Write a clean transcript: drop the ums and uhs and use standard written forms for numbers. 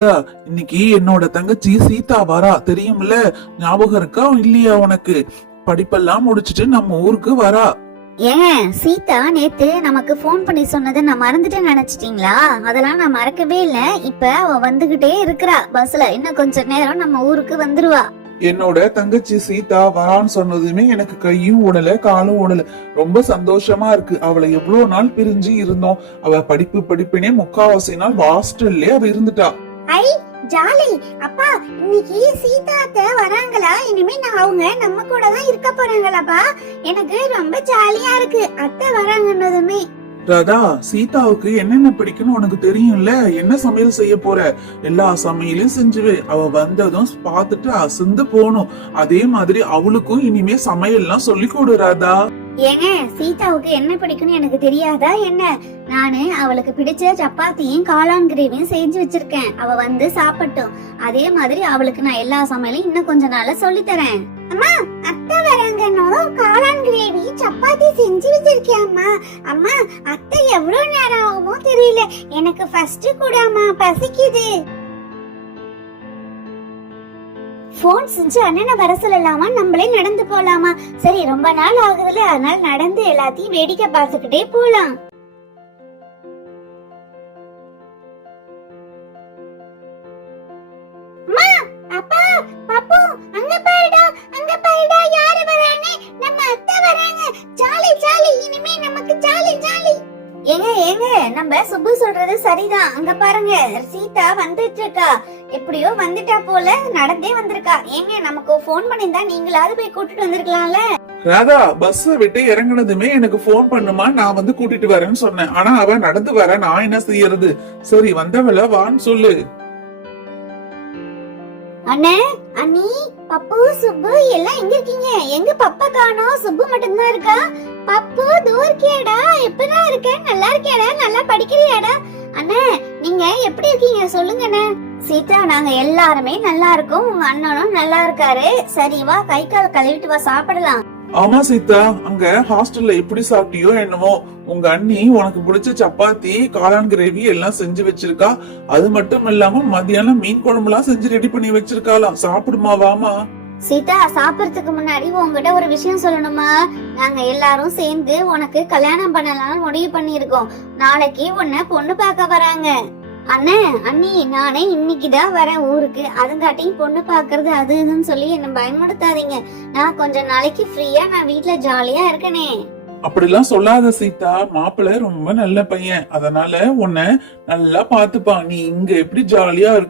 இன்னைக்கு என்னோட தங்கச்சி சீதா வரா, தெரியும்ல? ஞாபகம் இருக்கா இல்லையா உனக்கு? படிப்பெல்லாம் முடிச்சிட்டு நம்ம ஊருக்கு வரா. ஏன் சீதா நேத்து நமக்கு போன் பண்ணி சொன்னதை நான் மறந்துட்டேன்னு நினைச்சிட்டீங்களா? அதெல்லாம் நான் மறக்கவே இல்ல. இப்ப அவ வந்துகிட்டே இருக்கிறா பஸ்ல. இன்னும் கொஞ்ச நேரம் நம்ம ஊருக்கு வந்துருவா. என்னோட தங்கச்சி சீதா வரான்னு சொன்னதுமே எனக்கு கையும் ஓடல காலும் ஓடல. ரொம்ப சந்தோஷமா இருக்கு. அவளை எவ்வளவு நாள் பிரிஞ்சு இருந்தோம். அவ படிப்புனே முக்காவாசி நாள் ஹாஸ்டல்லே அவ இருந்துட்டா. ஐ ஜாலி. அப்பா இன்னைக்கு சீதா அத்தை வராங்களா? இனிமே நான் அவங்க நம்ம கூட தான் இருக்க போறாங்களாப்பா? எனக்கு ரொம்ப ஜாலியா இருக்கு அத்தை வராங்கன்னதுமே. ராதா, சீதாவுக்கு என்னென்ன பிடிக்கும்னு உனக்கு தெரியும்ல? என்ன சமையல் செய்ய போற? எல்லா சமையலையும் செஞ்சுவே. அவ வந்ததும் பார்த்துட்டு அசந்து போகணும். அதே மாதிரி அவளுக்கும் இனிமே சமையல்லாம் சொல்லி கொடு ராதா. ஏங்க சீதாவுக்கு என்ன பிடிக்கும்னு எனக்கு தெரியாதா என்ன? நானு அவளுக்கு பிடிச்ச சப்பாத்தியும் காளான் கிரேவியும் செஞ்சு வச்சிருக்கேன். அவ வந்து சாப்பிட்டோம். அதே மாதிரி அவளுக்கு நான் எல்லா சமையலையும் இன்னும் கொஞ்ச நாள்ல சொல்லி தரேன். அம்மா அத்தை வராங்கன்னதும் காளான் கிரேவி சப்பாத்தி செஞ்சு வச்சிருக்கேன் அம்மா. அம்மா அத்தை எவ்வளவு நேரம் ஆகுமோ தெரியல. எனக்கு ஃபர்ஸ்ட் கூடாமா, பசிக்குது. போன் செஞ்சு அண்ணனை வர சொல்லலாமா? நம்மளே நடந்து போலாமா? சரி, ரொம்ப நாள் ஆகுதுல, அதனால நடந்து எல்லாத்தையும் வேடிக்கை பார்த்துக்கிட்டே போலாம். அப்பா பாப்பு அங்க பாருடா, அங்க பாருடா, யாரு வரானே? நம்ம அத்தை வராங்க. ஜாலி ஜாலி, இனிமே நமக்கு ஜாலி ஜாலி. ஏங்க நம்ம சுப்பு சொல்றது சரிதான். அங்க பாருங்க, சீதா வந்துட்டு இருக்கா. எப்படியோ வந்துட்டா போல, நடந்தே வந்திருக்கா. ஏங்க நமக்கு போன் பண்ணிருந்தா நீங்களாவது போய் கூட்டிட்டு வந்திருக்கலாம்ல. ராதா, பஸ் விட்டு இறங்குனதுமே எனக்கு போன் பண்ணுமா, நான் வந்து கூட்டிட்டு வரேன்னு சொன்னேன். ஆனா அவ நடந்து வர, நான் என்ன செய்யறது? சரி, வந்தவள வான்னு சொல்லு. அண்ணே, அண்ணி, பப்பு, சுப்பு எல்லாம் எங்க இருக்கீங்க? எங்க பப்பா காணோம், சுப்பு மட்டும்தான் இருக்கா. பப்பு தூர்க்கியாடா, எப்பதான் இருக்க? நல்லா இருக்கியாடா? நல்லா படிக்கிறியாடா? அண்ணே நீங்க எப்படி இருக்கீங்க சொல்லுங்கண்ணே. சீதா, நாங்க எல்லாருமே நல்லா இருக்கோம். உங்க அண்ணனும் நல்லா இருக்காரு. சரி வா, கை கால் கழுவிட்டு வா, சாப்பிடலாம். ஆமா சீதா, அங்க ஹாஸ்டல்ல எப்படி சாப்பிட்டியோ என்னமோ. உங்க அண்ணி உனக்கு பிடிச்ச சப்பாத்தி காளான் கிரேவி எல்லாம் செஞ்சு வச்சிருக்கா. அது மட்டும் இல்லாம மத்தியானம் மீன் குழம்புலாம் செஞ்சு ரெடி பண்ணி வச்சிருக்காளாம். சாப்பிடுமா, வாமா. சீதா, சாப்பிடறதுக்கு முன்னாடி உங்ககிட்ட ஒரு விஷயம் சொல்லணுமா? நாங்க எல்லாரும் சேர்ந்து உனக்கு கல்யாணம் பண்ணலாம்னு முடிவு பண்ணிருக்கோம். நாளைக்கு உன்னை பொண்ணு பார்க்க வராங்க. அண்ணே, அண்ணி, நானே இன்னைக்குதான் வரேன் ஊருக்கு. அதுங்காட்டியும் பொண்ணு பாக்குறது அது இதுன்னு சொல்லி என்ன பயன்படுத்தாதீங்க. நான் கொஞ்ச நாளைக்கு ஃப்ரீயா நான் வீட்டுல ஜாலியா இருக்கனே. அப்படிலாம் சொல்லாத சீதா, மாப்பிள்ள ரொம்ப நல்ல பையன். அதனால உன்னை நல்லா பாத்துப்பான். நீ இங்க எப்படி ஜாலியா இருக்க